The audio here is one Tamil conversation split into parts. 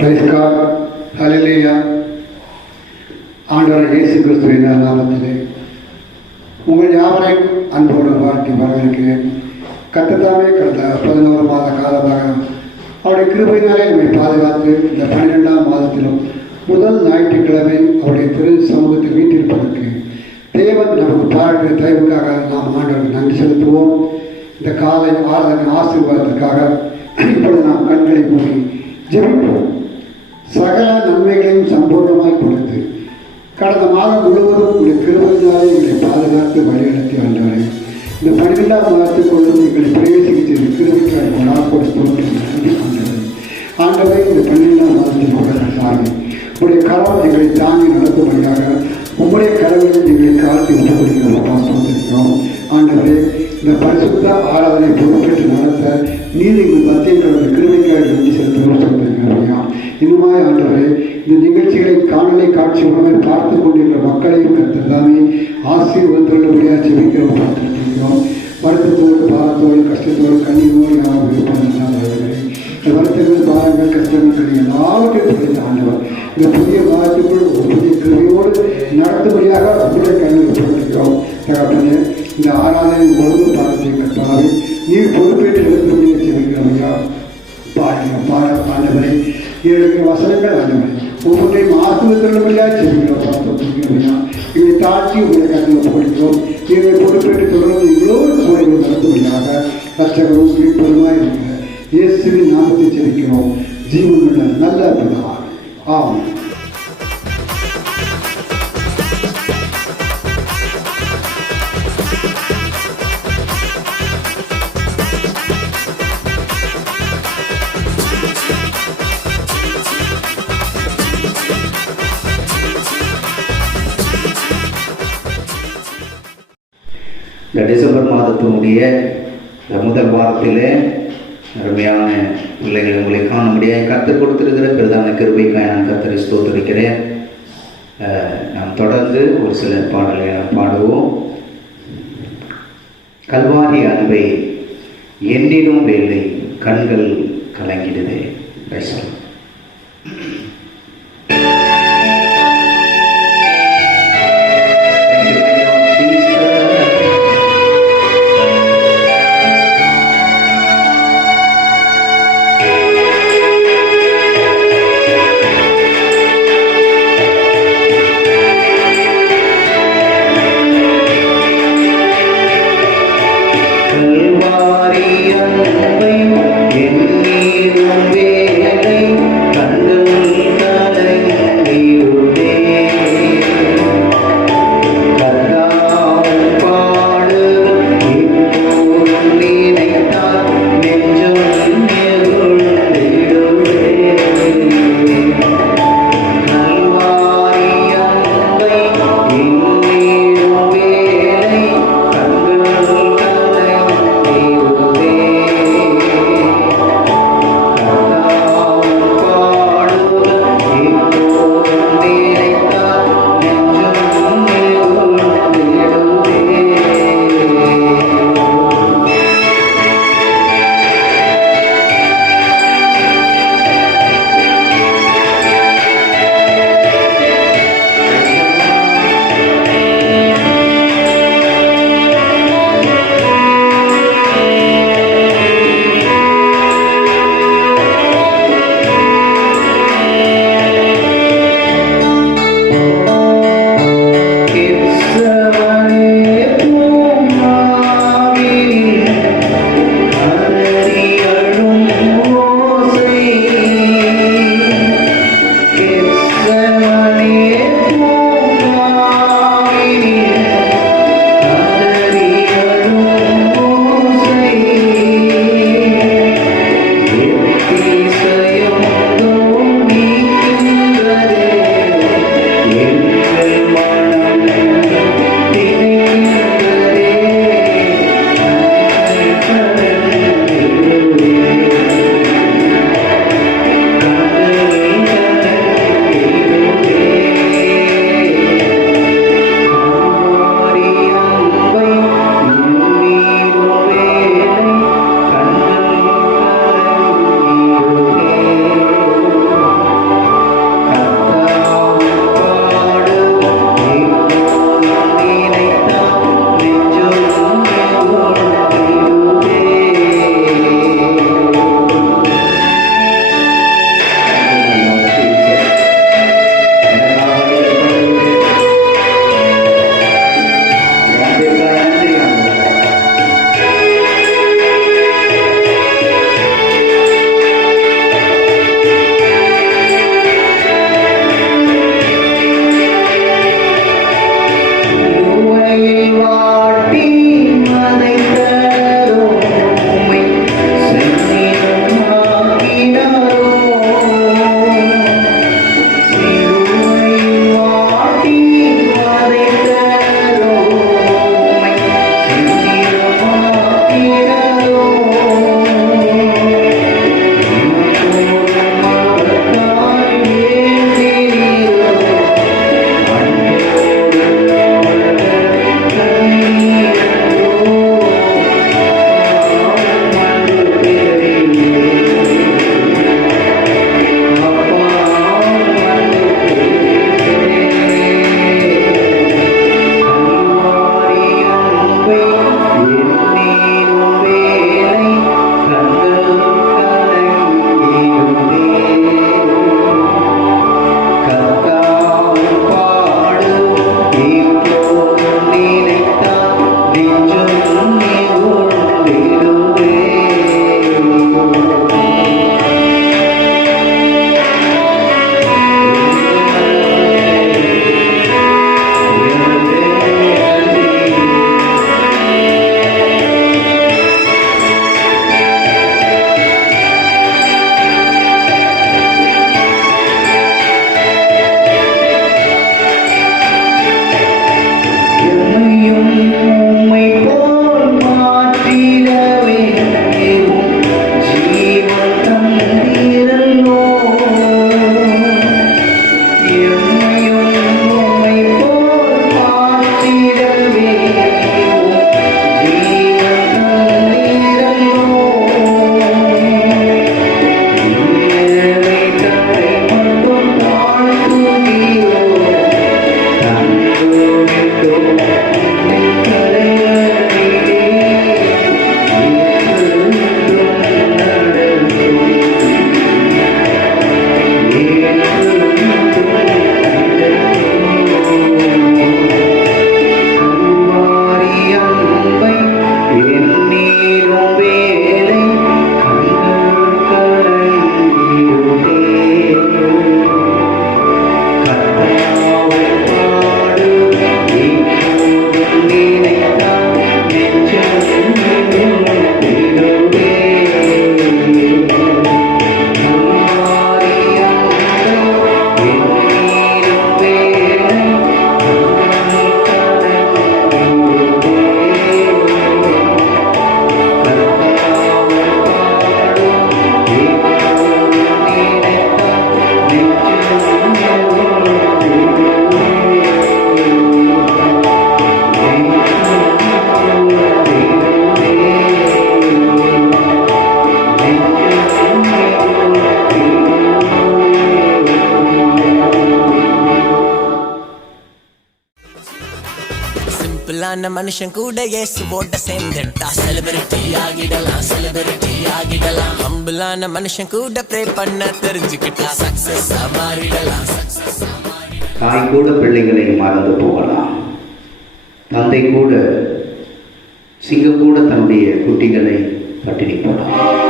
பிரைஸ் காட், ஹல்லேலூயா. ஆண்டவர் இயேசு கிறிஸ்துவின் நாமத்திலே உங்கள் யாவரையும் அன்போடு வாழ்த்தி வரவேற்கிறேன். கர்த்தர் கடந்த 11 மாத காலமாக அவருடைய கிருபையினாலே நம்மை பாதுகாத்து இந்த 12ஆம் மாதத்திலும் முதல் ஞாயிற்றுக்கிழமை அவருடைய திரு சமூகத்தில் வீட்டிருப்பதற்கு தேவன் நமக்கு பாராட்டிய தயவுக்காக நாம் ஆண்டவருக்கு நன்றி செலுத்துவோம். இந்த காலை ஆராதனை ஆசீர்வாதத்திற்காக இப்பொழுது நாம் கண்களை மூடி ஜெபிப்போம். சகல நன்மைகளையும் சம்பூர்ணமாய் கொடுத்து கடந்த மாதம் முழுவதும் உடைய கிருபையினாலே எங்களை பாதுகாத்து வழிநடத்தி வந்தவரை இந்த 12ஆம் மாதத்துக்குள்ளும் எங்களை பிரவேசிக்க செய்த கிருபைக்காக கொண்டாடப்பட ஆண்டவரை இந்த 12ஆம் மாதத்தின் உடல் சாமி உடைய கரம் எங்களை தாங்கி நடத்தும்படியாக உங்களுடைய கடவுளில் எங்களை காட்டி ஒப்புக்கொடுக்கிறோம் பாசம். ஆண்டவரே, இந்த பரிசுத்த ஆராதனை பொறுப்பேற்று நடத்த நீர் எங்கள் மத்திய கிருமைக்காக நன்றி செலுத்துகிறோம் சொல்லியிருக்கிறோம். இன்னுமாய் ஆண்டவரே, இந்த நிகழ்ச்சிகளை காணொலி காட்சி உணவை பார்த்து கொண்டிருக்கிற மக்களையும் கருத்தாமே ஆசீர்வதித்துள்ளபடியாக ஜெபிக்கிறோம் பார்த்துருக்கிறோம். வருத்தத்தோடு பாரத்தோடு கஷ்டத்தோடு கண்ணீரோடு யாரும் இருப்பார்கள். இந்த வருத்தங்கள் பாரங்கள் கஷ்டங்கள் எல்லாவற்றையும் புரிந்த ஆண்டவர் இந்த புதிய வாரத்துக்குள் ஒரு புதிய கிருமையோடு நடத்தும்படியாக உங்களுடைய கண்ணீர் சொல்லிக்கிறோம். தகப்பனே, இந்த ஆராதனை முழு பாரத்தை கற்பாவை நீர் பொறுப்பேற்று எடுத்துக்கூடிய செவிக்கிறவையா ஆண்டவரை 7 வசனங்கள் ஆண்டவரை ஒவ்வொன்றையும் ஆசிரியர்களுமையாக செவிக்கிறோம் பார்த்தோம்யா. இதை தாழ்த்தி உங்களை கண்ணில் போடுகிறோம். இதை பொறுப்பேற்று தொடர்ந்து எங்களோடு சூழல்கள் நடத்தும்படியாக ரட்சகரும் மீட்பருமாய் இருக்கிற இயேசுவின் நாமத்தை செவிக்கிறோம். ஜீவனுள்ள நல்ல பிதாவே, ஆமென். இந்த டிசம்பர் மாதத்தினுடைய முதல் வாரத்தில் அருமையான பிள்ளைகளை உங்களை காண முடியாது கற்றுக் கொடுத்திருக்கிற பிரதான கிருபைக்காக நான் கர்த்தரை ஸ்தோத்திரிக்கிறேன். நாம் தொடர்ந்து ஒரு சில பாடல்களை நாம் பாடுவோம். கல்வாரி அன்பை எண்ணிடும் வேலை கண்கள் கலங்கிடுதே. பேசலாம். கல்வாரி அன்பை எண்ணிடும் வேலை ஹம்பிளான மனுஷன் கூட இயேசுவோட சேர்ந்துட்டா செலிபிரிட்டி ஆகிடலாம், செலிபிரிட்டி ஆகிடலாம். ஹம்பிளான மனுஷன் கூட ப்ரே பண்ண தெரிஞ்சுக்கிட்டா சக்சஸ் மாறிடலாம், சக்சஸ். தாய் கூட பிள்ளைகளை மறந்து போகலாம், தந்தை கூட சிங்கம் கூட தன்னுடைய குட்டிகளை பட்டினி போடலாம்.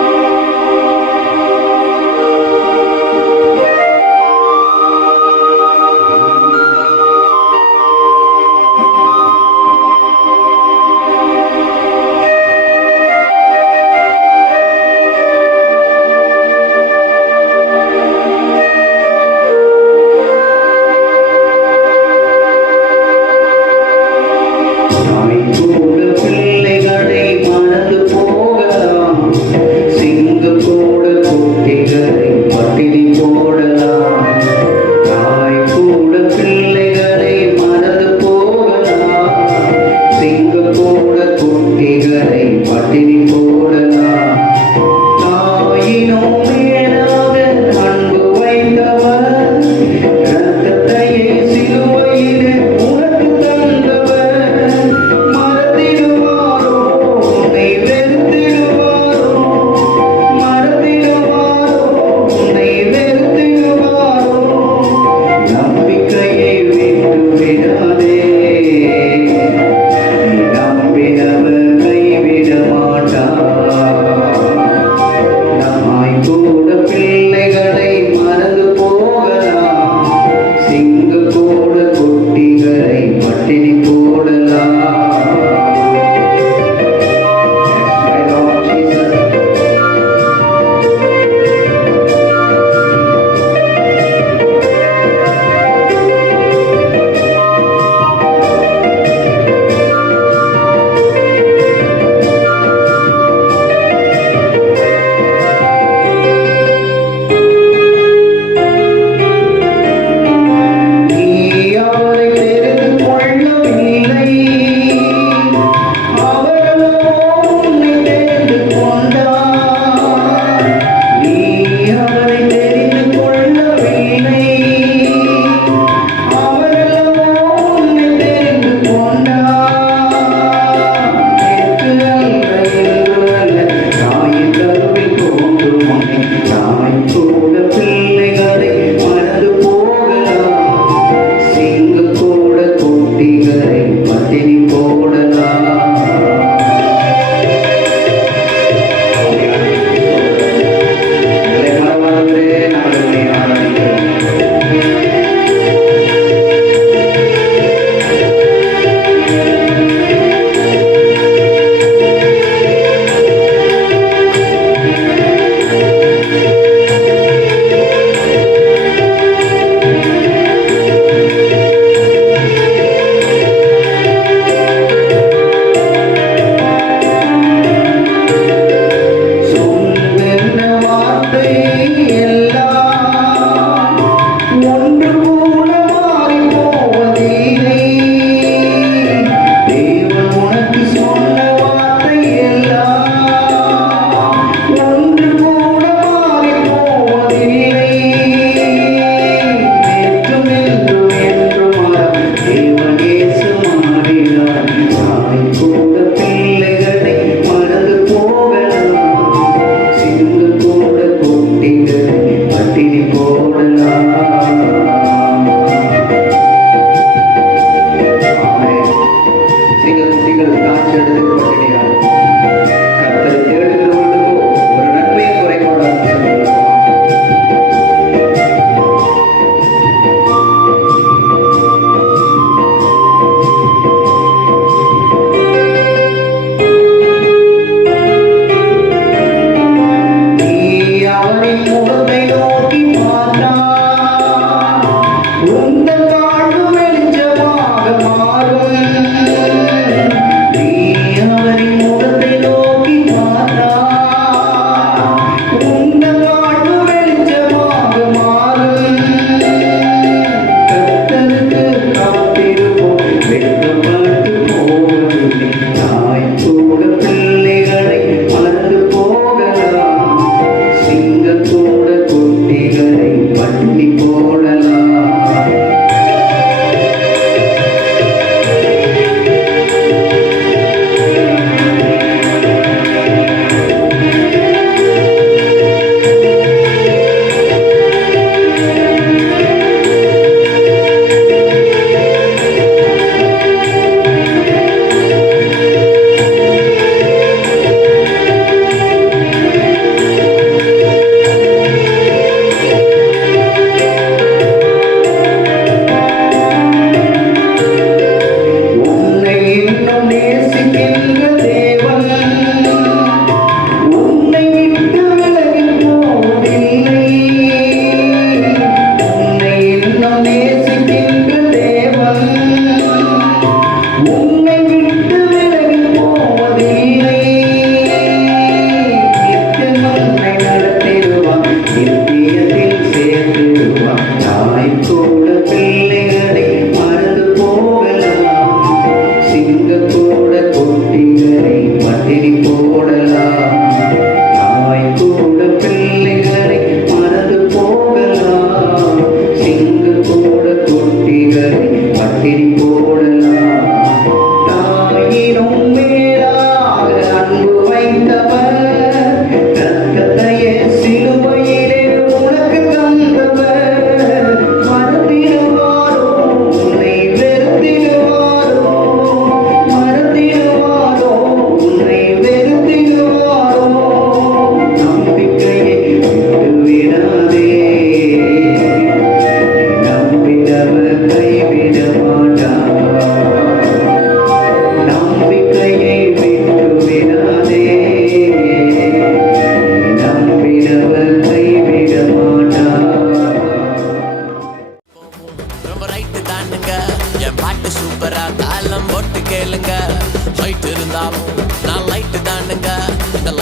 கைவிட மாட்டார்.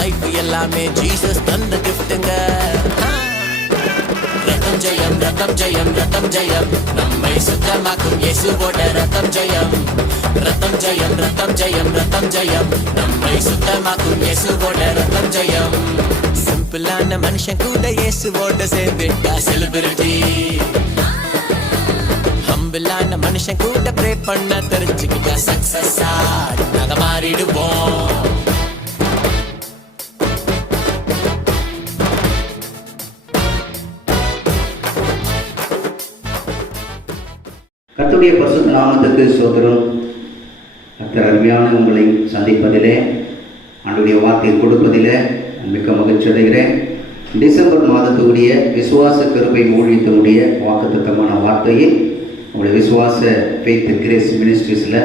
லைஃப் எல்லாமே ஜீசஸ் தந்த கிஃப்ட்டுங்க. ரத்தம் ஜெயம் ரத்தம் ஜெயம் ரத்தம் ஜெயம், நம்மை சுத்தமாக்கும் இயேசுவோட ரத்தம் ஜெயம். ரத்தம் ஜெயம் ரத்தம் ஜெயம் ரத்தம் ஜெயம், நம்மை சுத்தமாக்கும் இயேசுவோட ரத்தம் ஜெயம். சிம்பிளான மனுஷன் கூட இயேசுவோட சேர்ந்துட்டா செலிபிரிட்டி. ஹம்பிளான மனுஷன் கூட ப்ரே பண்ண தெரிஞ்சுக்கிட்டா சக்சஸா நாங்க மாறிடுவோம். கர்த்தருடைய பரிசுத்த நாமத்துக்கு ஸ்தோத்திரம். கர்த்தர் அருமையான உங்களை சந்திப்பதிலே, ஆண்டவருடைய வார்த்தையை கொடுப்பதிலே மிக்க மகிழ்ச்சி அடைகிறேன். டிசம்பர் மாதத்துடைய விசுவாச கிருபை ஊழியத்தினுடைய வாக்குத்தத்தமான வார்த்தையை உங்களுடைய விசுவாச ஃபெய்த் கிரேஸ் மினிஸ்ட்ரிஸில்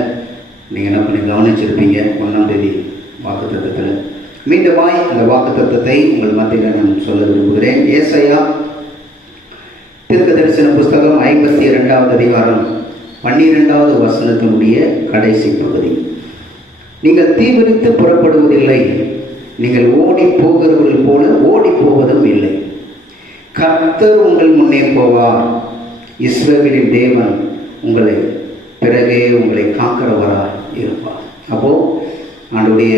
நீங்கள் என்ன பண்ணி கவனிச்சிருப்பீங்க. 1ஆம் தேதி வாக்குத்தத்தத்தில் மீண்டுமாய் அந்த வாக்குத்தத்தத்தை உங்கள் மத்தியில் நான் சொல்ல விரும்புகிறேன். ஏசாயா தீர்க்க தரிசன புஸ்தகம் 52வது அதிகாரம் 12வது வசனத்தினுடைய கடைசி பகுதி. நீங்கள் தீவிரித்து புறப்படுவதில்லை, நீங்கள் ஓடி போகிறவர்கள் போல ஓடி போவதும் இல்லை. கர்த்தர் உங்கள் முன்னே போவார், இஸ்ரவேலின் தேவன் உங்களை பிறகே உங்களை காக்கிறவராய் இருப்பார். அப்போது ஆண்டவருடைய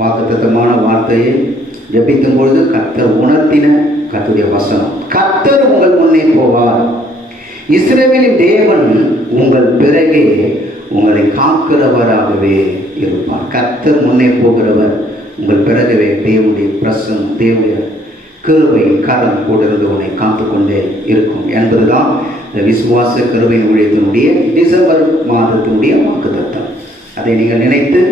வாக்குத்தத்தமான வார்த்தையை ஜபிக்கும் பொழுது கர்த்தர் உணர்த்தின கர்த்தருடைய வசனம், கர்த்தர் உங்கள் முன்னே போவார், இஸ்ரவேலின் தேவன் உங்கள் பிறகே உங்களை காக்கிறவராகவே இருப்பார். கர்த்தர் முன்னே போகிறவர், உங்கள் பிறகவே தேவனுடைய பிரசன்னம், தேவனுடைய கிருபை கரம் கூட இருந்து உன்னை காத்து கொண்டே இருக்கும் என்பதுதான் இந்த விசுவாச கிருபையின் ஊழியத்தினுடைய டிசம்பர் மாதத்தினுடைய வாக்குத்தத்தம். அதை நீங்கள் நினைத்து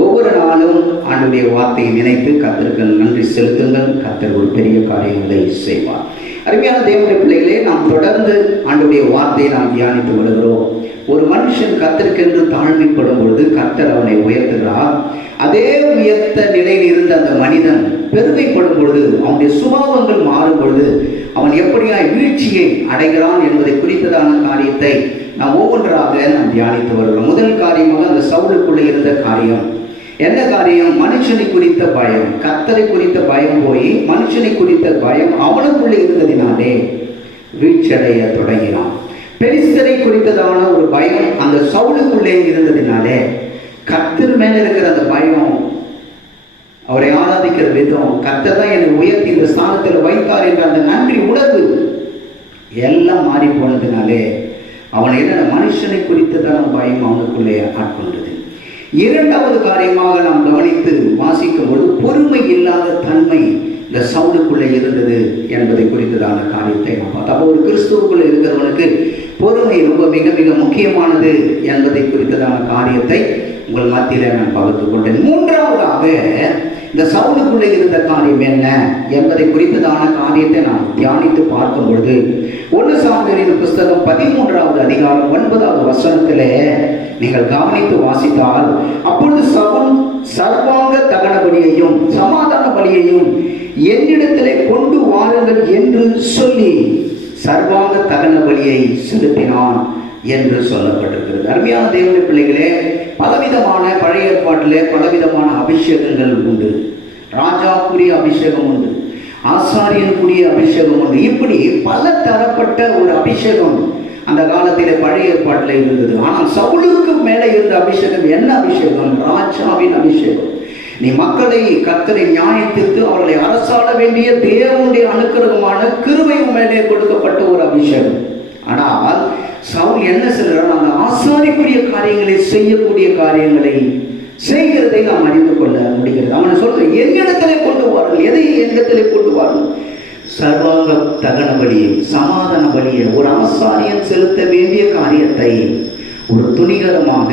ஒவ்வொரு நாளும் ஆண்டவருடைய வார்த்தையை நினைத்து கர்த்தருக்கு நன்றி செலுத்துங்கள். கர்த்தர் ஒரு பெரிய காரியங்களை செய்வார். அருமையான தேவனுடைய பிள்ளைகளே, நாம் தொடர்ந்து ஆண்டவருடைய வார்த்தையை நாம் தியானித்து வருகிறோம். ஒரு மனுஷன் கர்த்தருக்கென்று தாழ்மைப்படும் பொழுது கர்த்தர் அவனை உயர்த்துகிறார். அதே உயர்த்த நிலையில் இருந்த அந்த மனிதன் பெருமைப்படும் பொழுது, அவனுடைய சுபாவங்கள் மாறும் பொழுது அவன் எப்படியாய் வீழ்ச்சியை அடைகிறான் என்பதை குறித்ததான காரியத்தை நாம் ஒவ்வொன்றாக நாம் தியானித்து வருகிறோம். முதல் காரியமாக அந்த சவுலுக்குள்ளே இருந்த காரியம் என்ன காரியம்? மனுஷனை குறித்த பயம். கர்த்தரை குறித்த பயம் போய் மனுஷனை குறித்த பயம் அவனுக்குள்ளே இருந்ததினாலே வீழ்ச்சியடைய தொடங்கினான். பெலிஸ்தரை குறித்ததான ஒரு பயம் அந்த சவுலுக்குள்ளே இருந்ததினாலே கர்த்தர் மேல இருக்கிற அந்த பயம், அவரை ஆராதிக்கிற விதம், கர்த்தர் தான் என்னை உயர்த்தி இந்த ஸ்தானத்தில் வைத்தார் என்ற அந்த நன்றி உணர்வு எல்லாம் மாறி போனதுனாலே அவன் என்ன மனுஷனை குறித்ததான பயம் அவனுக்குள்ளே ஆட்கொண்டது. இரண்டாவது காரியமாக நாம் கவனித்து வாசிக்கும் பொழுது பொறுமை இல்லாத தன்மை இந்த சவுலுக்குள்ளே இருந்தது என்பதை குறித்ததான காரியத்தை நாம் பார்த்தோம். அப்போ ஒரு கிறிஸ்துவுக்குள்ளே இருக்கிறவனுக்கு பொறுமை ரொம்ப மிக மிக முக்கியமானது என்பதை குறித்ததான காரியத்தை உங்கள் மத்தியில் நான் பகிர்ந்து கொண்டேன். மூன்றாவதாக இந்த சவுலுக்குள்ளே இருந்த காரியம் என்ன என்பதை குறித்ததான காரியத்தை நாம் தியானித்து பார்க்கும் பொழுது 1 சாமுவேலின் புஸ்தகம் 13வது அதிகாரம் 9வது வசனத்திலே நீங்கள் கவனித்து வாசித்தால், அப்பொழுது சவுல் சர்வாங்க தகன பலியையும் சமாதான பலியையும் என்னிடத்திலே கொண்டு வாருங்கள் என்று சொல்லி சர்வாங்க தகன பலியை செலுத்தினான் என்று சொல்லப்பட்டிருக்கிறது. அருமையான தேவனுடைய பிள்ளைகளே, பலவிதமான பழைய ஏற்பாட்டிலே பலவிதமான அபிஷேகங்கள் உண்டு. ராஜாக்குரிய அபிஷேகம் உண்டு, ஆசாரியனுக்குரிய அபிஷேகம் உண்டு. இப்படி பல தரப்பட்ட ஒரு அபிஷேகம் அந்த காலத்திலே பழைய ஏற்பாட்டில் இருந்தது. ஆனால் சவுலுக்கு மேலே இருந்த அபிஷேகம் என்ன அபிஷேகம்? ராஜாவின் அபிஷேகம். நீ மக்களை கர்த்தரை நியாயத்திற்கு அவர்களை அரசாள வேண்டிய தேவனுடைய அனுக்கிரகமான கிருபை மேலே கொடுக்கப்பட்ட ஒரு அபிஷேகம். ஆனால் சவுல் என்ன சொல்றான்? அந்த ஆசாரிக்குரிய காரியங்களை செய்யக்கூடிய காரியங்களை செய்கிறதை நாம் அறிந்து கொள்ள முடிகிறது. அவனை சொல்ற என்னிடத்திலே கொண்டு வாருங்கள். எதை என்னிடத்திலே கொண்டு வாருங்கள்? சர்வாங்க தகன பலியை, சமாதான பலியை, ஒரு ஆசாரியன் செலுத்த வேண்டிய காரியத்தை ஒரு துணிகரமாக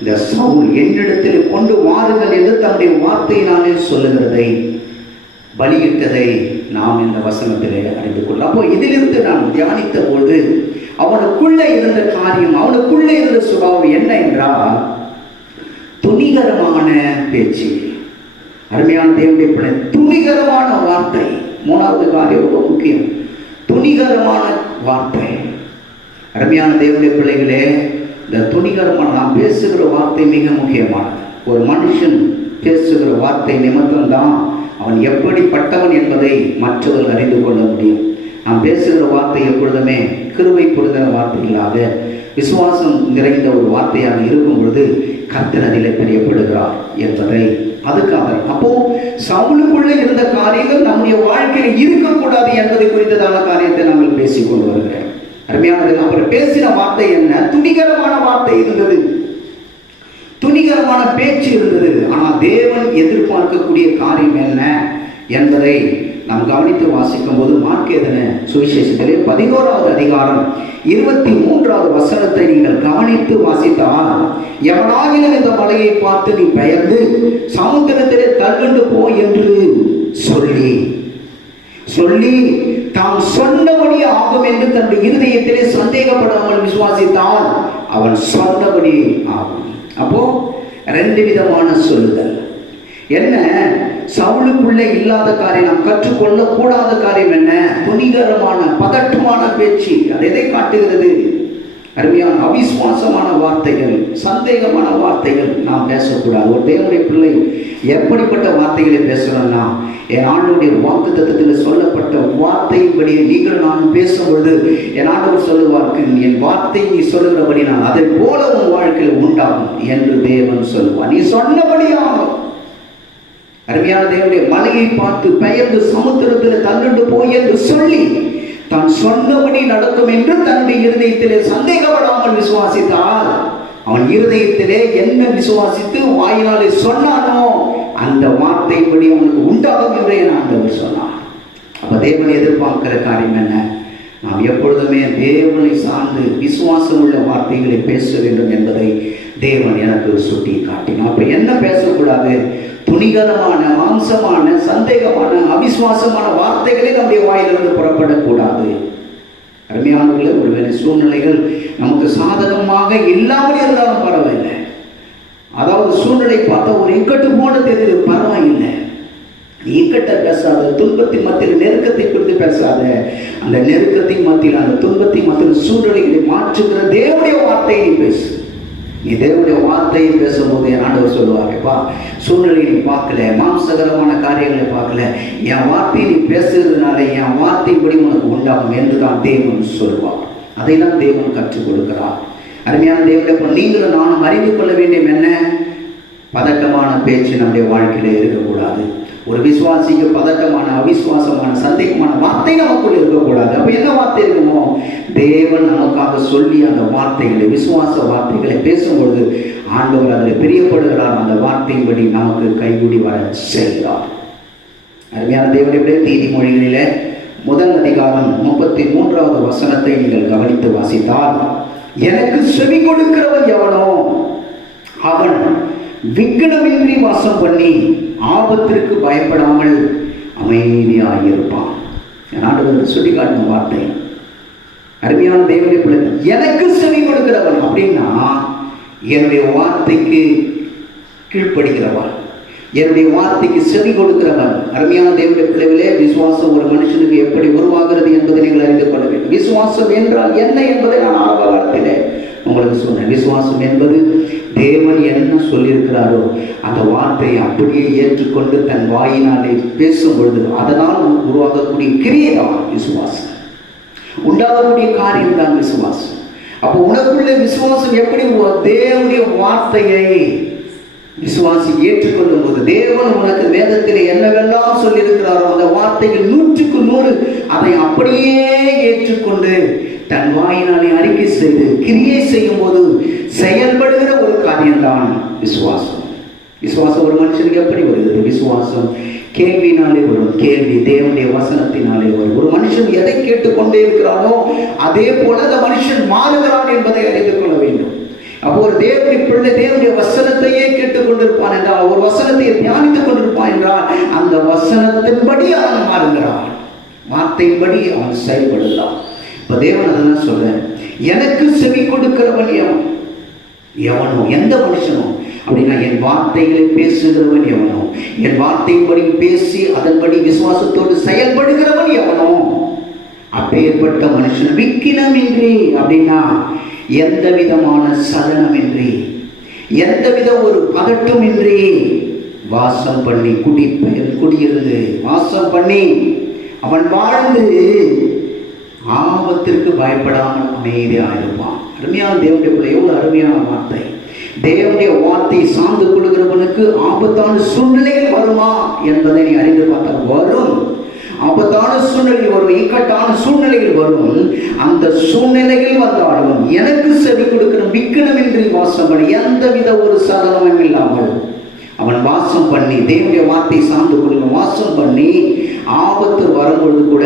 இந்த சவுல் என்னிடத்தில் கொண்டு வாருங்கள் என்று தன்னுடைய வார்த்தையினாலே சொல்லுகிறதை, பலியிட்டதை நாம் இந்த வசனத்திலே அறிந்து கொள்ள. அப்போ இதிலிருந்து நான் தியானித்த பொழுது அவனுக்குள்ளே இருந்த காரியம், அவனுக்குள்ளே இருந்த சுபாவம் என்ன என்றால் துணிகரமான பேச்சு. அருமையான தேவனுடைய பிள்ளை, துணிகரமான வார்த்தை. மூணாவது காரியம் ரொம்ப முக்கியம், துணிகரமான வார்த்தை. அருமையான தேவனுடைய பிள்ளைகளே, இந்த துணிகரமான நாம் பேசுகிற வார்த்தை மிக முக்கியமானது. ஒரு மனுஷன் பேசுகிற வார்த்தை நிமித்தம்தான் அவன் எப்படிப்பட்டவன் என்பதை மற்றவர்கள் அறிந்து கொள்ள முடியும். நாம் பேசுகிற வார்த்தை எப்பொழுதுமே கிருபை பொருந்தின வார்த்தைகளாக விசுவாசம் நிறைந்த ஒரு வார்த்தையாக இருக்கும் பொழுது கர்த்தர் அதிலே பிரியப்படுகிறார் என்பதை அதுக்காக. அப்போ சவுலுக்குள்ளே இருந்த காரியங்கள் நம்முடைய வாழ்க்கையில் இருக்கக்கூடாது என்பதை குறித்ததான காரியத்தை நாங்கள் பேசிக் கொண்டு வருகிறேன். அருமையானது. அப்புறம் பேசின வார்த்தை என்ன? துணிகரமான வார்த்தை இருந்தது, துணிகரமான பேச்சு இருந்தது. ஆனால் தேவன் எதிர்பார்க்கக்கூடிய காரியம் என்ன என்பதை நாம் கவனித்து வாசிக்கும் போது மார்க்கு எழுதின சுவிசேஷத்திலே 11வது அதிகாரம் 23வது வசனத்தை நீங்கள் கவனித்து வாசித்தால், எவனாகிலும் இந்த மலையை பார்த்து நீ பெயர்ந்து சமுத்திரத்திலே தள்ளுண்டு போ என்று சொல்லி தாம் சொன்னபடி ஆகும் என்று தன்னுடைய இருதயத்திலே சந்தேகப்படாமல் விசுவாசித்தால் அவன் சொன்னபடி ஆகும். அப்போ 2 விதமான சொல்லுதல். என்ன? சவுலுக்குள்ளே இல்லாத காரியம், நாம் கற்றுக்கொள்ள கூடாத காரியம் என்ன? துணிகரமான பதட்டமான பேச்சு. அது எதை காட்டுகிறது? அருமையான அவிசுவாசமான வார்த்தைகள், சந்தேகமான வார்த்தைகள் நாம் பேசக்கூடாது. ஒரு தேவனுடைய பிள்ளை எப்படிப்பட்ட வார்த்தைகளை பேசணும்னா, என் ஆண்டவருடைய வாக்கு தத்தத்தில் சொல்லப்பட்ட வார்த்தையின்படியே நீங்கள் நான் பேசும்பொழுது என் ஆண்டவர் சொல்லுவார்க்கு, என் வார்த்தை நீ சொல்லுகிறபடி நான் அதை போல உன் வாழ்க்கையில் உண்டாகும் என்று தேவன் சொல்லுவார். நீ சொன்னபடி ஆகும். அருமையான தேவனுடைய மலையை பார்த்து பெயர்ந்து சமுத்திரத்தில் தள்ளுண்டு போய் என்று சொல்லி தான் சொன்னபடி நடக்கும் என்று தன்னுடைய இருதயத்திலே சந்தேகப்படாமல் விசுவாசித்தால், அவன் இருதயத்திலே என்ன விசுவாசித்து வாயினாலே சொன்னானோ அந்த வார்த்தைப்படி அவனுக்கு உண்டாகும் என்று என் ஆண்டவர் சொன்னார். அப்ப தேவன் எதிர்பார்க்கிற காரியம் என்ன? நாம் எப்பொழுதுமே தேவனை சார்ந்து விசுவாசம் உள்ள வார்த்தைகளை பேச வேண்டும் என்பதை தேவன் எனக்கு சுட்டி காட்டினார். அப்ப என்ன பேசக்கூடாது? துணிகரமான, மாம்சமான, சந்தேகமான, அவிசுவாசமான வார்த்தைகளே நம்முடைய வாயிலிருந்து புறப்படக்கூடாது. அருமையானவர்களே, ஒருவேளை சூழ்நிலைகள் நமக்கு சாதகமாக இல்லாமல் இருந்தாலும் பரவாயில்லை. அதாவது சூழ்நிலை பார்த்தா ஒரு இக்கட்டு போன தெரியுது, பரவாயில்லை. நீ இக்கட்டை பேசாத, துன்பத்தின் மத்தியில் நெருக்கத்தை குறித்து பேசாத. அந்த நெருக்கத்தின் மத்தியில், அந்த துன்பத்தின் மத்தியில் சூழ்நிலைகளை மாற்றுகிற தேவனுடைய வார்த்தையை நீ பேசு. நீ தேவனுடைய வார்த்தையை பேசும்போது என் ஆண்டவர் சொல்லுவாங்கப்பா, சூழ்நிலையை நீ பார்க்கல, மாம்சகரமான காரியங்களை பார்க்கல, என் வார்த்தையை நீ பேசுறதுனால என் வார்த்தைப்படி உனக்கு உண்டாகும் என்று தான் தேவன் சொல்வார். அதை தான் தேவன் கற்றுக் கொடுக்கிறார். அருமையான தேவனை நீங்களும் நானும் அறிந்து கொள்ள வேண்டியம் என்ன? பதட்டமான பேச்சு நம்முடைய வாழ்க்கையில இருக்கக்கூடாது. ஒரு விசுவாசிக்கு பதட்டமான, அவிசுவாசமான, சந்தேகமான வார்த்தை நமக்குள்ள இருக்கக்கூடாது. அப்ப என்ன வார்த்தை இருக்குமோ? தேவன் நமக்காக சொல்லி அந்த வார்த்தைகளை, விசுவாச வார்த்தைகளை பேசும்பொழுது ஆண்டவர் அதில் பிரியப்படுகிறார். அந்த வார்த்தையின்படி நமக்கு கைகூடி வர செய்கிறார். அருமையான தேவனுடைய நீதிமொழிகளிலே 1 அதிகாரம் 33வது வசனத்தை நீங்கள் கவனித்து வாசித்தால், எனக்கு செவி கொடுக்கிறவன் எவனோ அவன் விக்கனமின்றி வாசம் பண்ணி ஆபத்திற்கு பயப்படாமல் அமைதியாயிருப்பான். ஆண்டவர் சொல்லி காட்டின வார்த்தை. அருமையான தேவனுடைய பிள்ளை, எனக்கு செவி கொடுக்கிறவன் அப்படின்னா என்னுடைய வார்த்தைக்கு கீழ்ப்படுகிறவன், என்னுடைய வார்த்தைக்கு செவி கொடுக்கிறவன். அருமையான தேவனுடைய பிள்ளைகளே, விசுவாசம் ஒரு மனுஷனுக்கு எப்படி உருவாகிறது என்பதை நீங்கள் அறிந்து கொள்ள வேண்டும். விசுவாசம் என்றால் என்ன என்பதை நான் ஆரம்ப காலத்திலே உங்களுக்கு சொன்னேன். விசுவாசம் என்பது தேவன் என்ன சொல்லியிருக்கிறாரோ அந்த வார்த்தையை அப்படியே ஏற்றுக்கொண்டு தன் வாயினாலே பேசும் பொழுது அதனால் உருவாகக்கூடிய கிரியை தான் விசுவாசம், உண்டாகக்கூடிய காரியம் தான் விசுவாசம். அப்போ உனக்குள்ள விசுவாசம் எப்படி? தேவனுடைய வார்த்தையை விசுவாசி ஏற்றுக்கொள்ளும் போது, தேவன் உனக்கு வேதத்தில் என்னவெல்லாம் சொல்லியிருக்கிறாரோ அந்த வார்த்தைகள் 100க்கு 100 அதை அப்படியே ஏற்றுக்கொண்டு தன் வாயினாலே அறிக்கை செய்து கிரியை செய்யும் போது செயல்படுகிற ஒரு காரியம்தான் விசுவாசம். விசுவாசம் ஒரு மனுஷனுக்கு எப்படி வருகிறது? விசுவாசம் கேள்வினாலே வரும். கேள்வி தேவனுடைய வசனத்தினாலே வரும். ஒரு மனுஷன் எதை கேட்டுக்கொண்டே இருக்கிறானோ அதே போல அந்த மனுஷன் மாறுகிறான் என்பதை அறிந்து கொள்ள வேண்டும். அப்போ ஒரு தேவனுடைய பிள்ளை தேவனுடைய வசனத்தையே கேட்டுக்கொண்டிருப்பான் என்றால், ஒரு வசனத்தை தியானித்துக் கொண்டிருப்பான் என்றால் அந்த வசனத்தின்படி அவன் மாறுகிறான், வார்த்தையின்படி அவன் செயல்படுகிறான். இப்ப தேவன் அதான் சொல்றேன், எனக்கு செவி கொடுக்கிறவன் எவனோ, எந்த மனுஷனோ அப்படின்னா என் வார்த்தைகளை பேசுகிறவன் எவனோ, என் வார்த்தையின்படி பேசி அதன்படி விசுவாசத்தோடு செயல்படுகிறவன் எவனோ, அப்பேற்பட்ட மனுஷன் விக்கினமின்றி அப்படின்னா எந்த விதமான சலனமின்றி, எந்தவித ஒரு பதட்டமின்றி வாசம் பண்ணி குடியிருந்து வாசம் பண்ணி அவன் வாழ்ந்து ஆபத்திற்கு பயப்படாமல் அமைதியாக இருப்பான். அருமையான தேவனுடைய பிள்ளை, எவ்வளவு அருமையான வார்த்தை! தேவனுடைய வார்த்தை சார்ந்து கொள்கிறவனுக்கு ஆபத்தான சூழ்நிலைகள் வருமா என்பதை நீ அறிந்து பார்த்தால் வரும். ஆபத்தான சூழ்நிலைகள் வரும், இக்கட்டான சூழ்நிலைகள் வரும். அந்த சூழ்நிலைகள் வந்தாலும் எனக்கு செவி கொடுக்கிற விக்கனமின்றி வாசம் பண்ணி, எந்தவித ஒரு சாதனமும் இல்லாமல் அவன் வாசம் பண்ணி தேவனுடைய வார்த்தை சார்ந்து கொள்கிற வாசம் பண்ணி ஆபத்து வரும்பொழுது கூட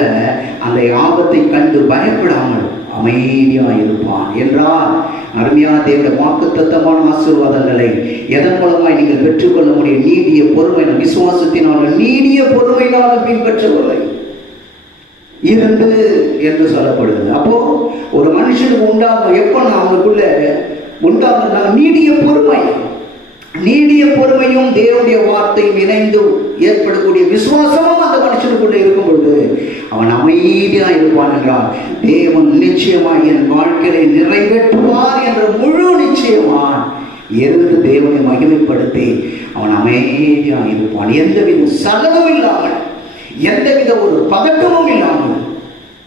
அந்த ஆபத்தை கண்டு பயப்படாமல் அமைதியாக இருப்பான் என்றால், அருமையான தேவனுடைய வாக்குத்தத்தமான ஆசீர்வாதங்களை எதன் மூலமாய் நீங்கள் பெற்றுக்கொள்ள முடியும்? நீடிய பொறுமை, விசுவாசத்தினாலும் நீடிய பொறுமையினாலும் பின்பற்றவில்லை இருந்து என்று சொல்லப்படுது. அப்போ ஒரு மனுஷனுக்கு உண்டாகும் எப்ப அவனுக்குள்ள உண்டாகும் நீடிய பொறுமை. நீடிய பொறுமையும் தேவனுடைய வார்த்தையும் இணைந்து ஏற்படக்கூடிய விசுவாசமும் அந்த மனுஷனுக்குள்ள இருக்கும் பொழுது அவன் அமைதியா இருப்பான் என்றால், தேவன் நிச்சயமாய் என் வாழ்க்கையை நிறைவேற்றுவார் என்ற முழு நிச்சயமாய் இருந்து தேவனை மகிமைப்படுத்தி அவன் அமைதியா இருப்பான். எந்தவித சலனமும் இல்லாமல், எந்தவித ஒரு பதட்டமும் இல்லாமல்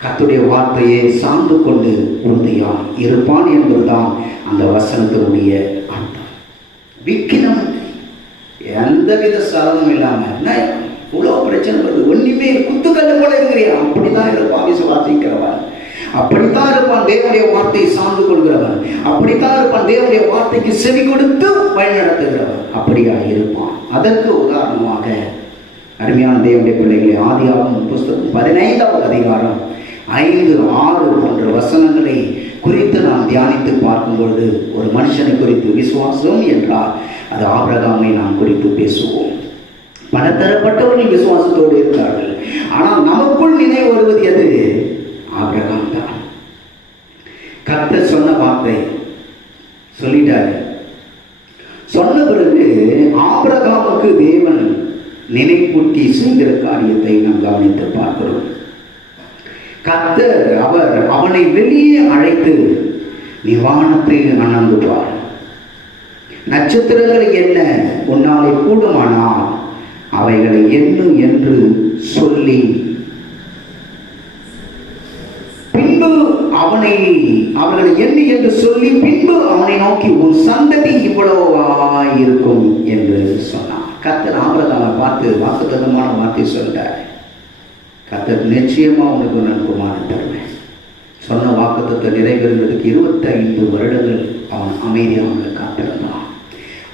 கர்த்தருடைய வார்த்தையை சார்ந்து கொண்டு உறுதியா இருப்பான் என்பதுதான் அந்த வசனத்தினுடைய அர்த்தம். விக்கினம், எந்தவித சலனமும் இல்லாம இவ்வளோ பிரச்சனை வருது, ஒன்றுமே குத்துக்கல்ல போல இருக்கிறியா, அப்படிதான் இருப்பான் விசுவாசிக்கிறவன். அப்படித்தான் இருப்பான் தேவனுடைய வார்த்தையை சார்ந்து கொள்கிறவன். அப்படித்தான் இருப்பான் தேவனுடைய வார்த்தைக்கு செவி கொடுத்து வழிநடத்துகிறவன். அப்படியா இருப்பான். அதற்கு உதாரணமாக அருமையான தேவனுடைய பிள்ளைகளை, ஆதியாகமம் புஸ்தகம் 15வது அதிகாரம் 5, 6 போன்ற வசனங்களை குறித்து நாம் தியானித்து பார்க்கும் பொழுது, ஒரு மனுஷனை குறித்து விசுவாசம் என்றால் அது ஆபிரகாமை நாம் குறித்து பேசுவோம். பலதரப்பட்டவர்கள் விசுவாசத்தோடு இருக்கிறார்கள். ஆனால் நமக்குள் நினைவு வருவது எது? ஆபிரகாம் தான். கர்த்தர் சொன்ன வார்த்தை சொல்லிட்டாரு. சொன்ன பிறகு ஆபிரகாமுக்கு தேவன் நினைப்பூட்டி செய்கிற காரியத்தை நாம் கவனித்து பார்க்கிறோம். கர்த்தர் அவனை வெளியே அழைத்து, நீ வானத்தை அண்ணாந்து பார், நட்சத்திரங்களை என்ன உன்னாலே கூடுமானால் அவைகளை எண்ணு என்று சொல்லி, பின்பு அவர்களை எண்ணு என்று சொல்லி, பின்பு அவனை நோக்கி, உன் சந்ததி இவ்வளவாயிருக்கும் என்று சொன்னான். கர்த்தர் ஆபிரகாமை பார்த்து வாக்குத்தத்தமான வார்த்தை சொல்றார். கர்த்தர் நிச்சயமா உனக்கு நான் குமாரன் தருவேன். சொன்ன வாக்குத்தத்தை நிறைவேறுவதற்கு 25 வருடங்கள் அவன் அமைதியாக காத்திருந்தான்.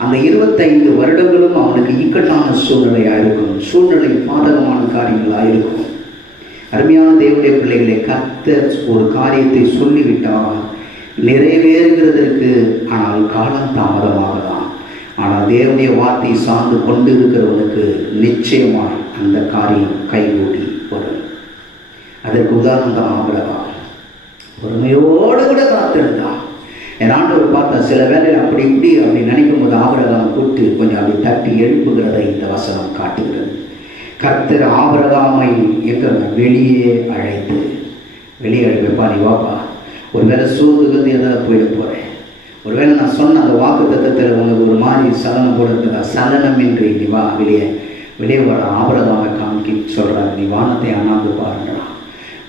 அந்த 25 வருடங்களும் அவனுக்கு இக்கட்டான சூழ்நிலையாயிருக்கும், சூழ்நிலை பாதகமான காரியங்களாயிருக்கும். அருமையான தேவனுடைய பிள்ளைகளை, கர்த்தர் ஒரு காரியத்தை சொல்லிவிட்டால் நிறைவேறுகிறதற்கு ஆனால் காலம் தாமதமாகலாம். ஆனால் தேவனுடைய வார்த்தையை சார்ந்து கொண்டு இருக்கிறவனுக்கு நிச்சயமாய் அந்த காரியம் கைகூடி வரும். அதற்கு உதாரணம் தான் ஆபிரகாம். பொறுமையோடு கூட காத்திருந்தான். என் ஆண்டவர் பார்த்தா சில வேலையில் அப்படி நினைக்கும் போது ஆபிரகாம் கூட்டு கொஞ்சம் அப்படி தட்டி எழுப்புகிறதை இந்த வசனம் காட்டுகிறது. கர்த்தர் ஆபிரகாமை வெளியே அழைத்து, வெளியே அழைப்பா, நீ வாப்பா, ஒருவேளை சூதுகிறது ஏதாவது போயிட போகிறேன், ஒருவேளை நான் சொன்ன அந்த வாக்கு தத்தத்தில் உங்களுக்கு ஒரு மாதிரி சலனம் போட இருக்கிறதா, சலனமின்றி நீ வா, வெளியே வர. ஆபிரகாமை காமிக்கி சொல்கிறார், நீ வானத்தை அண்ணாந்து பாருங்கிறான்.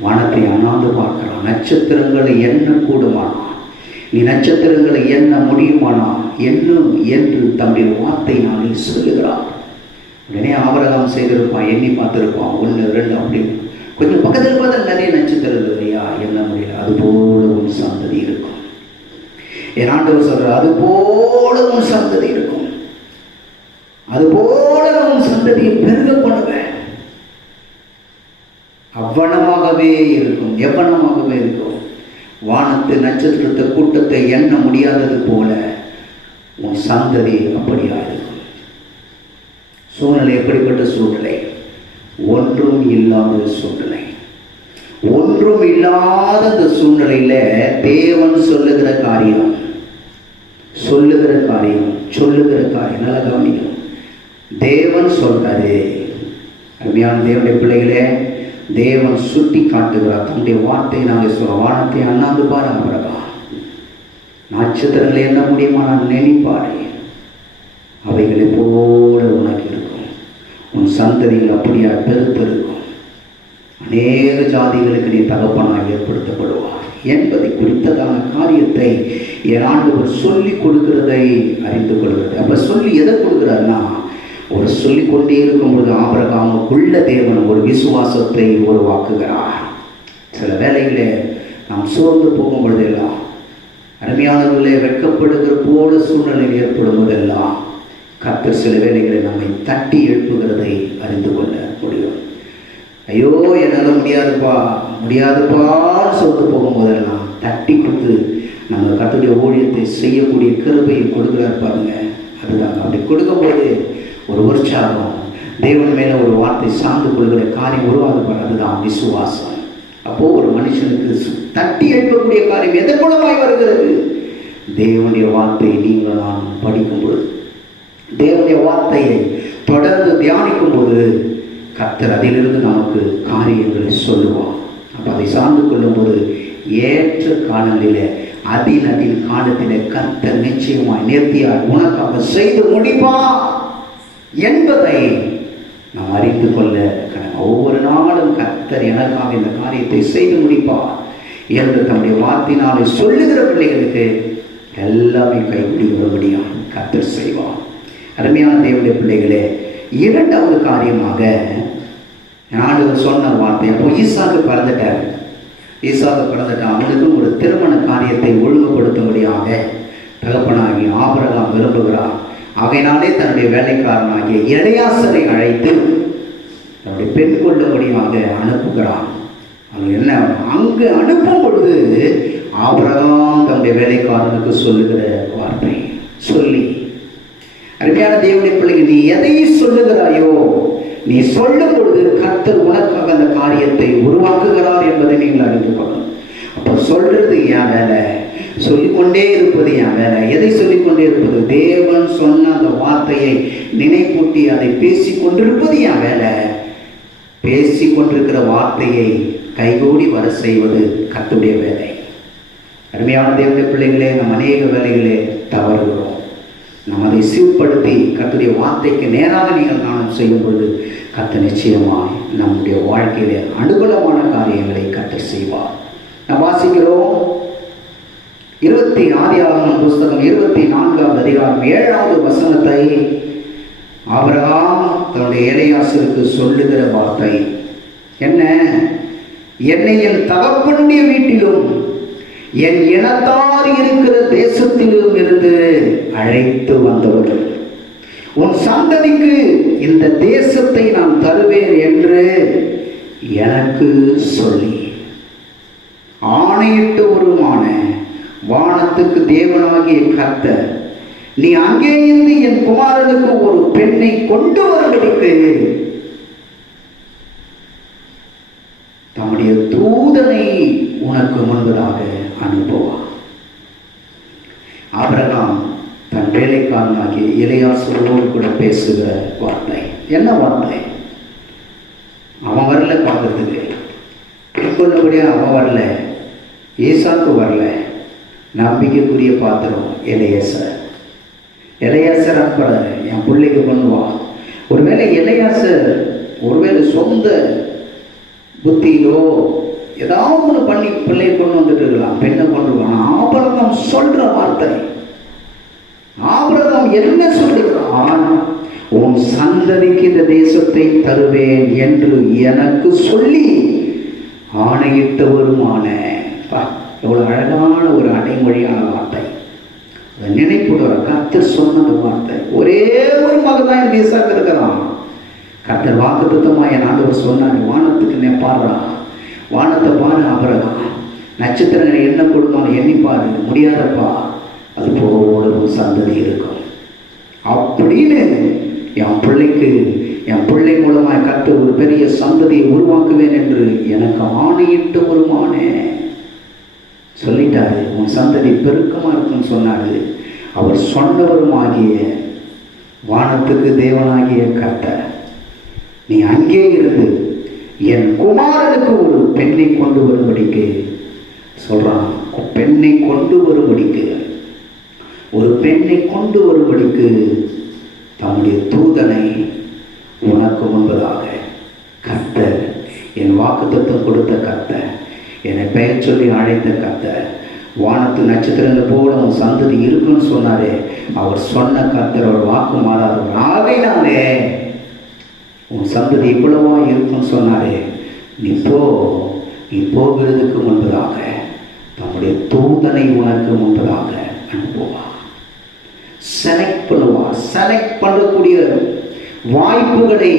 வானத்தை அண்ணாந்து பார்க்கிறான். நட்சத்திரங்களை எண்ண கூடுமானா, நீ நட்சத்திரங்களை எண்ண முடியுமானா என்னும் என்று தம்முடைய வார்த்தை நாளை சொல்லுகிறார். உடனே ஆபிரகாம் செய்திருப்பான், எண்ணி பார்த்துருப்பான், 1, 2 அப்படின்னு கொஞ்சம் பக்கத்தில் பார்த்தா நிறைய நட்சத்திரம் இல்லையா, எண்ண முடியல. அதுபோல உன் சந்ததி இருக்கும். என் ஆண்டவர் சொல்ற, அதுபோல உன் சந்ததி இருக்கும், அதுபோல உன் சந்ததியை பெருக பண்ணுவேன். அவ்வனமாகவே இருக்கும், எவ்வனமாகவே இருக்கும். வானத்து நட்சத்திரத்தை கூட்டத்தை எண்ண முடியாதது போல உன் சந்ததி அப்படியா இருக்கும். சூழ்நிலை எப்படிப்பட்ட சூழ்நிலை? ஒன்றும் இல்லாத சூழ்நிலை. ஒன்றும் இல்லாத இந்த சூழ்நிலையில தேவன் சொல்லுகிற காரியம் நல்லா கவனிக்கணும். தேவன் சொல்றாரு. அருமையான தேவனுடைய பிள்ளைகளே, தேவன் சுட்டி காட்டுகிறார் தன்னுடைய வார்த்தையை. நாங்கள் சொல்ல, வானத்தை அண்ணாந்து பாரு ஆபிரகாம், நட்சத்திரங்களை என்ன முடியுமா நான் நினைப்பாரு, அவைகளை போல உனக்கு இருக்கும். உன் சந்ததிகள் அப்படியா பெருத்திருக்கும். அநேக ஜாதிகளுக்கு நீ தகப்பனாய் ஏற்படுத்தப்படுவார் என்பதை குறித்ததான காரியத்தை என் ஆண்டவர் சொல்லிக் கொடுக்கிறதை அறிந்து கொள்கிறது. அப்ப சொல்லி எதை கொடுக்கிறார்னா, ஒரு சொல்லிக் கொண்டே இருக்கும்போது ஆபிரகாமுக்குள்ள தேவன் ஒரு விசுவாசத்தை உருவாக்குகிறார். சில வேளைகளே நாம் சோர்ந்து போகும் பொழுதெல்லாம், அருமையானவர்களே வெட்கப்படுகிற போல சூழ்நிலை ஏற்படும் போதெல்லாம் கர்த்தர் சில வேளைகளை நம்மை தட்டி எழுப்புகிறதை அறிந்து கொள்ள முடியும். ஐயோ என்னால் முடியாதுப்பான்னு சொல்லிட்டு போகும்போதெல்லாம் தட்டி கொடுத்து நம்ம கர்த்தருடைய ஊழியத்தை செய்யக்கூடிய கிருபையை கொடுக்குறாரு பாருங்க. அதுதாங்க அப்படி கொடுக்கும்போது ஒரு உற்சாகம், தேவன் மேலே ஒரு வார்த்தை சார்ந்து கொள்கிற காரியம் உருவாகுப்பார். அதுதான் விசுவாசம். அப்போ ஒரு மனுஷனுக்கு தட்டி எழுப்பக்கூடிய காரியம் எதன் மூலமாய் வருகிறது? தேவனுடைய வார்த்தையை நீங்கள் நான் படிக்கும்போது, தேவனுடைய வார்த்தையை தொடர்ந்து தியானிக்கும் போது கர்த்தர் அதிலிருந்து நமக்கு காரியங்களை சொல்லுவான். அப்போ அதை சார்ந்து கொள்ளும்போது ஏற்ற காலங்களிலே அதில் காலத்திலே கர்த்தர் நிச்சயமாய் நேர்த்தியாய் உனக்காக செய்து முடிப்பான் என்பதை நாம் அறிந்து கொள்ள ஒவ்வொரு நாளும் கர்த்தர் எனக்காக இந்த காரியத்தை செய்து முடிப்பார் என்று தம்முடைய வார்த்தையினாலே சொல்லுகிற பிள்ளைகளுக்கு எல்லாமே கைப்பிடி வரும்படியும் கர்த்தர் செய்வார். அருமையான தேவனுடைய பிள்ளைகளே, இரண்டாவது காரியமாக ஆண்டவர் சொன்ன வார்த்தை, அப்போ ஈசாக்கு பிறந்துட்டார். அவனுக்கு ஒரு திருமண காரியத்தை ஒழுங்குபடுத்தும்படியாக தகப்பனாகி ஆபிரகாம் விரும்புகிறார். ஆகையினாலே தன்னுடைய வேலைக்காரனாகிய எலெயாசரை அழைத்து தன்னுடைய பெண் கொள்ளும்படியாக அனுப்புகிறான். என்ன அங்கு அனுப்பும் பொழுது ஆபிரகாம் தன்னுடைய வேலைக்காரனுக்கு சொல்லுகிற வார்த்தை, சொல்லி அருமையான தேவனுடைய பிள்ளைகள், நீ எதை சொல்லுகிறாயோ, நீ சொல்லும் பொழுது கர்த்தர் உனக்காக அந்த காரியத்தை உருவாக்குகிறார் என்பதை நீங்கள் அறிந்து கொள்ளணும். அப்போ சொல்றது என் வேலை, சொல்லிக்கொண்டே இருப்பது என் வேலை. எதை சொல்லிக்கொண்டே இருப்பது? தேவன் சொன்ன அந்த வார்த்தையை நினைப்பூட்டி அதை பேசிக்கொண்டிருப்பது என் வேலை. பேசிக்கொண்டிருக்கிற வார்த்தையை கைகூடி வர செய்வது கர்த்தருடைய வேலை. அருமையான தேவனுடைய பிள்ளைகளே, நம் அநேக வேலைகளே தவறுகிறோம். நாம் அதை சீர்படுத்தி கர்த்தருடைய வார்த்தைக்கு நேராக நீங்கள் நானும் செய்யும் பொழுது கர்த்தர் நிச்சயமாய் நம்முடைய வாழ்க்கையிலே அனுகூலமான காரியங்களை கர்த்தர் செய்வார். நாம் வாசிக்கிறோம் 26ஆம் புஸ்தகம் 24ஆம் அதிகாரம் 7வது வசனத்தை. ஆபிரகாம் தன்னுடைய எலெயாசருக்கு சொல்லுகிற வார்த்தை என்ன? என்னை என் தகப்பனுடைய வீட்டிலும் என் இனத்தார் இருக்கிற தேசத்திலும் இருந்து அழைத்து வந்தவர்கள், உன் சந்ததிக்கு இந்த தேசத்தை நான் தருவேன் என்று எனக்கு சொல்லி ஆணையிட்டு வருமான வானத்துக்கு தேவனாகிய கர்த்தர், நீ அங்கே இருந்து என் குமாரனுக்கு ஒரு பெண்ணை கொண்டு வரும்படிக்கு தம்முடைய தூதனை உனக்கு முன்பதாக அனுப்புவார். ஆபிரகாம் தன் வேலைக்காரனாகிய எலெயாசரோடு கூட பேசுகிற வார்த்தை என்ன வார்த்தை? அவன் வரல பார்க்கறதுக்கு, கொள்ளபடியா அவன் வரல, ஈசாக்கு வரல. நம்பிக்கைக்குரிய பாத்திரம் எலெயாசர். அனுப்புறாரு, என் பிள்ளைக்கு பண்ணுவான். ஒருவேளை எலெயாசர் ஒருவேளை சொந்த புத்தியிலோ ஏதாவது ஒன்று பண்ணி பிள்ளையை கொண்டு வந்துட்டு இருக்கலாம், பெண்ணை கொண்டு வருவான். ஆபிரகாம் சொல்ற வார்த்தை, ஆபிரகாம் என்ன சொல்லுகிறான்? உன் சந்ததிக்கு இந்த தேசத்தை தருவேன் என்று எனக்கு சொல்லி ஆணையிட்ட வருமான. எவ்வளவு அழகான ஒரு அடைமொழியான வார்த்தை. நினைப்புடுற கர்த்தர் சொன்ன வார்த்தை. ஒரே ஒரு மகன் தான் என் ஈசாக்கு இருக்கிறான். கர்த்தர் வாக்குத்தத்தமா என் ஆண்டவர் சொன்னாங்க, வானத்துக்கு பாடுறான், வானத்தை பாரு ஆபிரகாம், நட்சத்திரங்களை என்ன கொடுமான்னு எண்ணி பாரு, முடியாதப்பா, அது போல ஒரு சந்ததி இருக்கும் அப்படின்னு என் பிள்ளைக்கு, என் பிள்ளை மூலமாக கர்த்தர் ஒரு பெரிய சந்ததியை உருவாக்குவேன் என்று எனக்கு ஆணையிட்டு வருமானே சொல்லிட்டாரு. உன் சந்ததி பெருக்கமா இருக்குன்னு சொன்னாரு. அவர் சொன்னவருமாகிய வானத்துக்கு தேவனாகிய கர்த்தர், நீ அங்கே இருந்து என் குமாரனுக்கு ஒரு பெண்ணை கொண்டு வரும்படிக்கு சொல்றான். பெண்ணை கொண்டு வரும்படிக்கு, ஒரு பெண்ணை கொண்டு வரும்படிக்கு தம்முடைய தூதனை உனக்கு முன்பதாக கர்த்தர், என் வாக்குத்தத்தம் கொடுத்த கர்த்தர், என்னை பெயர் சொல்லி அழைத்த கர்த்தர், வானத்து நட்சத்திரங்கள் போல உன் சந்ததி இருக்குன்னு சொன்னாரே, அவர் சொன்ன கர்த்தர் அவர் வாக்கு மாறாதவர். ஆகையினாலே உன் சந்ததி இவ்வளவா இருக்குன்னு சொன்னாரே, நீ போகிறதுக்கு முன்பதாக தம்முடைய தூதனை உனக்கு முன்பதாக அனுப்புவார். செலக்ட் பண்ணுவார். செலக்ட் பண்ணக்கூடிய வாய்ப்புகளை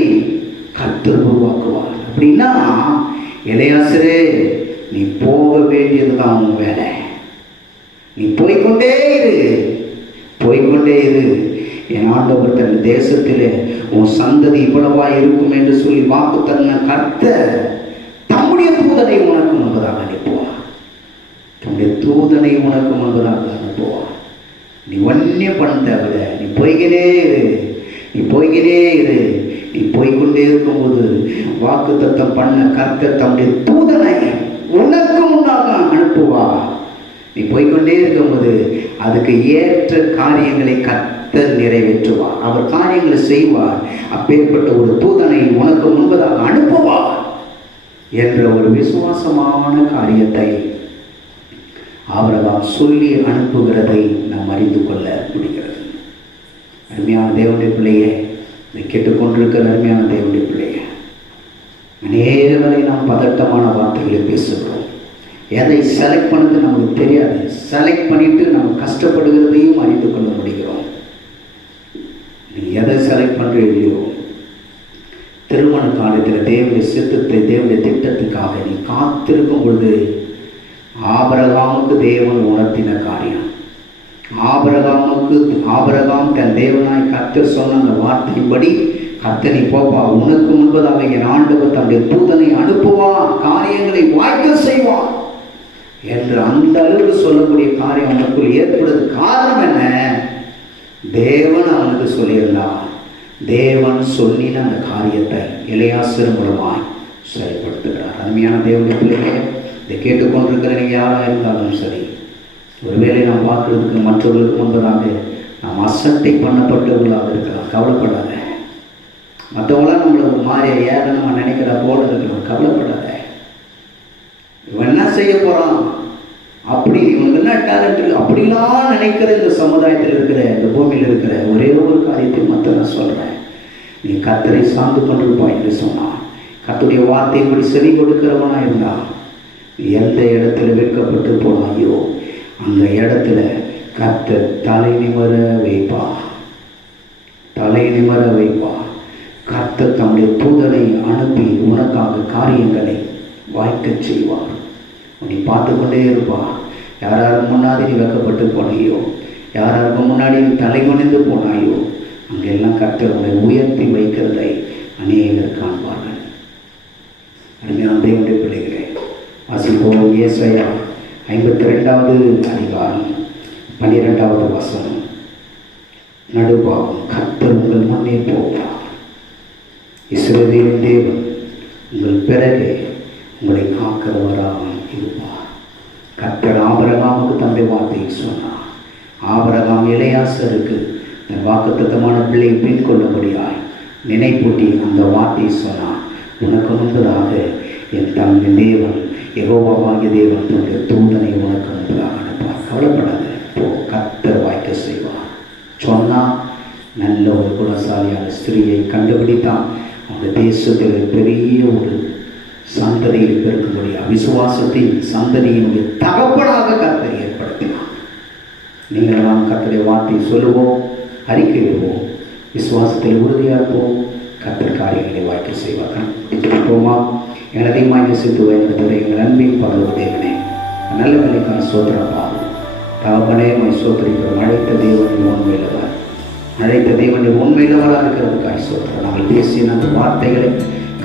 கர்த்தர் உருவாக்குவார். அப்படின்னா எலியாசரே, நீ போக வேண்டியதுதான் உன் வேலை. நீ போய்கொண்டே இரு. என் ஆண்டவர் தன் தேசத்திலே உன் சந்ததி இவ்வளவா இருக்கும் என்று சொல்லி வாக்கு தன்ன கர்த்தர் தம்முடைய தூதனை உனக்கு முன்பதாக அனுப்புவார். தம்முடைய தூதனை உனக்கு முன்பதாக அனுப்புவார். நீ ஒன்னே பண்ண தேவை. நீ போய்கிட்டே இரு. நீ போய்கொண்டே இருக்கும்போது வாக்கு தத்தம் பண்ண கர்த்தர் தம்முடைய தூதனை உனக்கு முன்னாக அனுப்புவார். நீ போய்கொண்டே இருக்கும்போது அதுக்கு ஏற்ற காரியங்களை கர்த்தர் நிறைவேற்றுவார். அவர் காரியங்களை செய்வார். அப்பேற்பட்ட ஒரு தூதனை உனக்கு முன்பதாக அனுப்புவார் என்ற ஒரு விசுவாசமான காரியத்தை ஆபிரகாம் சொல்லி அனுப்புகிறதை நாம் அறிந்து கொள்ள முடிகிறது. அருமையான தேவனுடைய பிள்ளையே, இதை கேட்டுக்கொண்டிருக்கிற அருமையான தேவனுடைய பிள்ளையே, அநேகரை நாம் பதட்டமான வார்த்தைகளை பேசுகிறோம். எதை செலக்ட் பண்ணது நமக்கு தெரியாது. செலக்ட் பண்ணிட்டு நம்ம கஷ்டப்படுகிறதையும் அறிந்து கொள்ள முடிகிறோம். நீ எதை செலக்ட் பண்ணுறீங்களோ, திருமண காலத்தில் தேவனுடைய சித்தத்தை, தேவனுடைய திட்டத்துக்காக நீ காத்திருக்கும் பொழுது ஆபிரகாமுக்கு தேவன் உணர்த்தின காரியம், ஆபிரகாம் தன் தேவனாய் கர்த்தர் சொன்ன அந்த வார்த்தையின்படி, கர்த்தர் நீ போப்பா, உனக்கு முன்பதாக என் ஆண்டவர் தன்னுடைய தூதனை அனுப்புவான், காரியங்களை வாய்க்க செய்வான் என்று அந்த அளவுக்கு சொல்லக்கூடிய காரியம் அவனுக்குள் ஏற்படுறது காரணம் என்ன? தேவன் அவனுக்கு சொல்லியிருந்தான். தேவன் சொல்லின அந்த காரியத்தை எலியாசர் மூலமாய் செயல்படுத்துகிறார். அருமையான தேவனுடைய பிள்ளைகளே, இதை கேட்டுக்கொண்டிருக்கிற நீங்கள் யாராக இருந்தாலும் சரி, ஒருவேளை நாம் பார்க்கறதுக்கு மற்றவர்களுக்கு முன்பதாக நாம் அசட்டை பண்ணப்பட்டவர்களாக இருக்கலாம். கவலைப்படாத. மற்றவங்களாம் நம்மளை ஒரு மாதிரியா ஏதனமா நினைக்கிற போல இருக்கலாம். கவலைப்படாத. இவன் என்ன செய்ய போகிறான், அப்படி இவனுக்கு என்ன டேலண்ட் இருக்கு, அப்படிலாம் நினைக்கிற இந்த சமுதாயத்தில் இருக்கிற, இந்த பூமியில் இருக்கிற ஒரே ஒரு காரியத்தை மற்ற நான் சொல்கிறேன். நீ கர்த்தரை சார்ந்து கொண்டிருப்பா என்று சொன்னான். கர்த்தருடைய வார்த்தையின்படி செவி கொடுக்கிறவனா இருந்தான். எந்த இடத்துல வெட்கப்பட்டு போனாயோ அந்த இடத்துல கர்த்தர் தலை நிமிர வைப்பா. கர்த்தர் தம்முடைய தூதனை அனுப்பி உனக்காக காரியங்களை வாய்க்க செய்வார். நீ பார்த்து கொண்டே இருப்பா. யாராருக்கு முன்னாடி நீ வெட்கப்பட்டு போனாயோ, யாராருக்கு முன்னாடி நீ தலை குனிந்து போனாயோ, அங்கெல்லாம் கர்த்தர் உன்னை உயர்த்தி வைக்கிறதை அநேகர் காண்பார்கள். அருமையான தேவனுடைய பிள்ளைகளே, வாசிப்போம். ஏசாயா 52வது அதிகாரம் 12வது வசனம். நடுபாகம். கர்த்தர் உங்கள் முன்னே போவார். இஸ்ரவேலின் தேவன் உங்கள் பிறகு உங்களை காக்கிறவராக இருப்பார். கர்த்தர் ஆபிரகாமுக்கு தன்னுடைய வார்த்தையை சொன்னார். ஆபிரகாம் எலியாசருக்கு தன் வாக்குத்தத்தமான பிள்ளையை பின் கொள்ளும்படியாய் நினைப்பூட்டி அந்த வார்த்தையை சொன்னார். உனக்கு முன்பதாக என் தந்தை தேவன் யெகோவாகிய தேவன் தன்னுடைய தூதனை உனக்கு முன்பதாக அனுப்பார். கவலைப்படாத, போ, கர்த்தர் வாய்க்க செய்வார். சொன்னால் நல்ல ஒரு குணசாலியான ஸ்திரீயை கண்டுபிடித்தான். அந்த தேசத்தில் பெரிய ஒரு சந்ததியில் பெருக்கும்படியா விசுவாசத்தின் சந்ததியினுடைய தகப்பனாக கர்த்தர் ஏற்படுத்தினார். நீங்கள் நாம் கர்த்தருடைய வார்த்தையை சொல்லுவோம், அறிக்கையிடுவோம், விசுவாசத்தில் உறுதியாக இருப்போம். கர்த்தர் காரியங்களை வாய்க்க செய்வார்கள். போமா. எங்கள் அதிகமாக நேசித்து வைத்ததை எங்கள் அன்பின் பரவ தேவனே, நல்ல வேலைக்கான சோதரப்பா தகப்பனே, சோதரிக்கிறோம். அழைத்த தேவனை உண்மையிலவராக இருக்கிறதுக்காக சோதரம். நாங்கள் பேசிய அந்த வார்த்தைகளை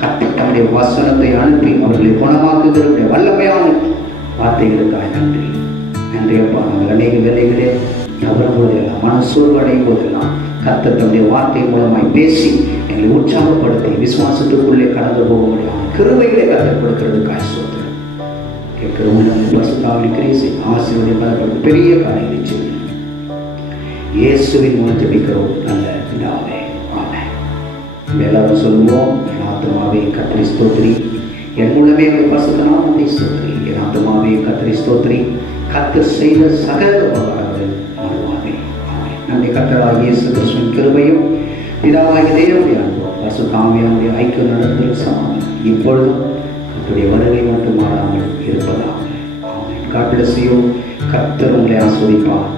கர்த்தர் தம்முடைய வசனத்தை அனுப்பி அவர்களை குணமாக்குகிற வல்லமையான வார்த்தைகளுக்காக நன்றி. நன்றியப்பா. நாங்கள் அநேக வேலைகளே தவறும் போதெல்லாம், மனசோர்வடையும் போதெல்லாம் கர்த்தர் தம்முடைய வார்த்தை மூலமாய் பேசி எங்களை உற்சாகப்படுத்தி விசுவாசத்துக்குள்ளே கடந்து போக முடியும் கிருபைகளை கர்த்தர் கொடுக்கிறதுக்காக சோதரம். கேட்கிற உணவு பசுத்தாவின் கிரீசை ஆசீர்வாதம் பெரிய காரியங்களை செய்யும் இயேசுவின் மூலம் ஜெபிக்கிறோம் நல்ல பிதாவே. ஆமென். எல்லாரும் சொல்லுவோம், என் ஆத்துமாவே கர்த்தரை ஸ்தோத்திரி, என் உள்ளமே அவர் பரிசுத்த நாமத்தை ஸ்தோத்திரி, என் ஆத்துமாவே கர்த்தரை ஸ்தோத்திரி, கர்த்தர் செய்த சகல உபகாரங்கள் மறவாதே. நம்முடைய கர்த்தராகிய இயேசு கிறிஸ்துவின் கிருபையும் பிதாவாகிய தேவனுடைய அன்பும் பரிசுத்த ஆவியானவருடைய ஐக்கிய நடத்தல் சமாதானம் இப்பொழுதும் கர்த்தருடைய வருகை மட்டும் மாறாமல் இருப்பதாக. ஆமென். God bless you. கர்த்தர் உங்களை ஆசீர்வதிப்பார்.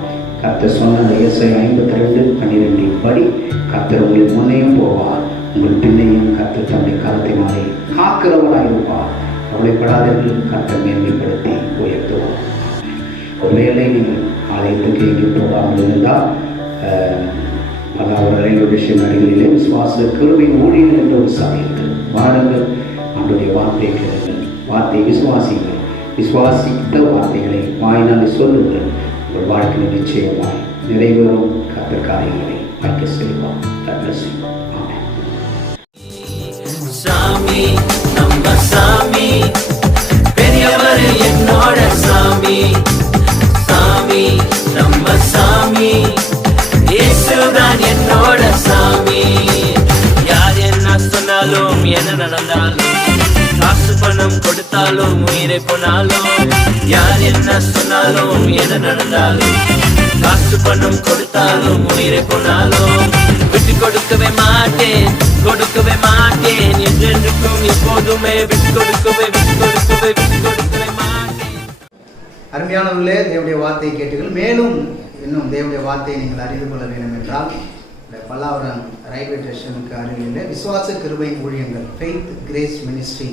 கர்த்தர் சொன்ன ஏசாயா 52:12 படி கர்த்தர் உங்களுக்கு முன்னையும் போவார், உங்கள் பின்னையும் கர்த்தர் தன்னுடைய கரத்தினாலே காக்கிறவராக இருப்பார். கவலைப்படாதீர்கள், கர்த்தர் மேன்மைப்படுத்தி உயர்த்துவார். ஒருவேளை நீங்கள் ஆலயத்துக்கு எங்கே போகாமல் இருந்தால் பல்லாவரம் ரயில்வே ஸ்டேஷன் அருகிலே விசுவாச கிருபையின் ஊழியர்கள் என்ற ஒரு சபை இருக்கிறது. வாருங்கள், அவருடைய வார்த்தையை கேளுங்கள், வார்த்தையை விசுவாசிங்கள், விசுவாசித்த வார்த்தைகளை வாயினாலே சொல்லுங்கள். உங்கள் வாழ்க்கையில் நிச்சயமாய் நிறைவேறும் கர்த்தர் காரியங்களை வாய்க்க செய்வார். சாமி நம்ம சாமி பெரியவர் என்னோட சாமி, சாமி நம்ம சாமி இயேசுதான் என்னோட சாமி. யார் என்ன சொன்னாலும் என்ன நடந்தாலும், காசு பணம் கொடுத்தாலும் உயிரை போனாலும், யார் என்ன சொன்னாலும் என்ன நடந்தாலும், காசு பணம் கொடுத்தாலும் உயிரை போனாலும் விட்டு கொடுக்கவே மாட்டேன், கொடுக்கவே மாட்டேன், என்றென்றுக்கும் எப்போதுமே விட்டு கொடுக்கவே மாட்டேன். அருமையானவர்களே, தேவனுடைய வார்த்தையை கேட்டீர்கள். மேலும் இன்னும் தேவனுடைய வார்த்தையை நீங்கள் அறிந்து கொள்ள வேண்டும் என்றால் பல்லாவரம் ரயில்வே ஸ்டேஷனுக்கு அருகில் விசுவாச கிருபை ஊழியங்கள் ஃபெய்த் கிரேஸ் மினிஸ்ட்ரி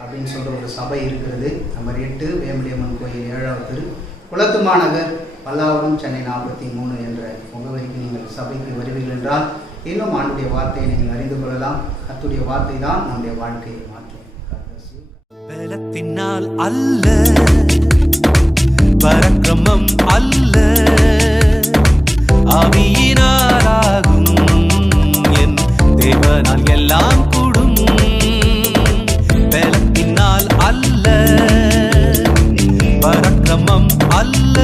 அப்படின்னு சொல்கிற ஒரு சபை இருக்கிறது. நம்பர் 8 வேம்படியம்மன் கோயில் 7வது தெரு, குளத்துமா நகர், பல்லாவரம், சென்னை 43 என்ற முகவரிக்கு நீங்கள் சபைக்கு வருவீர்கள் என்றால் இன்னும் ஆண்டுடைய வார்த்தையை நீங்கள் அறிந்து கொள்ளலாம். கர்த்தருடைய வார்த்தை தான் நம்முடைய வாழ்க்கையை மாற்றும். பலத்தினால் அல்ல, பரக்கிரமம் அல்ல, ஆவியினாலாகும், என் தேவனால் எல்லாம் கூடும். பலத்தினால் அல்ல, பரக்கிரமம் அல்ல,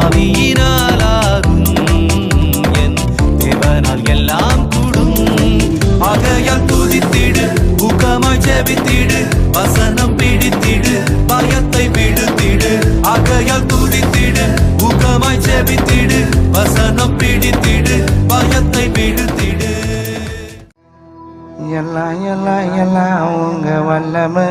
ஆவியினாலாகும், என் தேவனால் எல்லாம் கூடும். ஆகையால் துதித்திடு, ஊக்கமாய் ஜெபித்திடு, வசனம் பிடித்திடு, பயத்தை விடுத்திடு. ஆகையால் துதித்திடு, ஊக்கமாய் ஜெபித்திடு, வசனம் பிடித்திடு, பயத்தை விடுத்திடு. எல்லாம் எல்லாம் எல்லாம் உங்க வல்லமை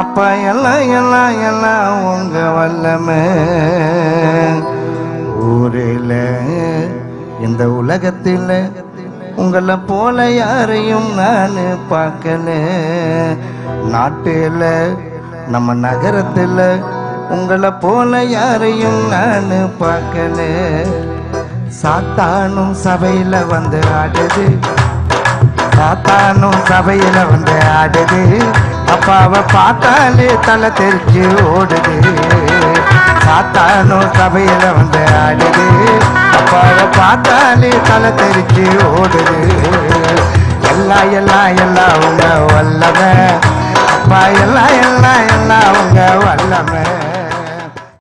அப்பா, எல்லாம் எல்லாம் எல்லாம் உங்க வல்லமை. ஊரில் இந்த உலகத்தில் உங்களை போல யாரையும் நான் பார்க்கல. நாட்டில் நம்ம நகரத்தில் உங்களை போல யாரையும் நான் பார்க்கல. சாத்தானும் சபையில் வந்து ஆடுது, சாத்தானும் சபையில் வந்து ஆடுது. அப்பாவை பார்த்தாலே தலை தெரிச்சு ஓடுது. சாத்தானும் சபையில் வந்து ஆடுது, அப்பாவை பார்த்தாலே தலை தெரிச்சு ஓடுது. எல்லாம் எல்லாம் எல்லாம் உங்க வல்லமை அப்பா, எல்லாம் எல்லாம் எல்லாம் உங்க வல்லமை.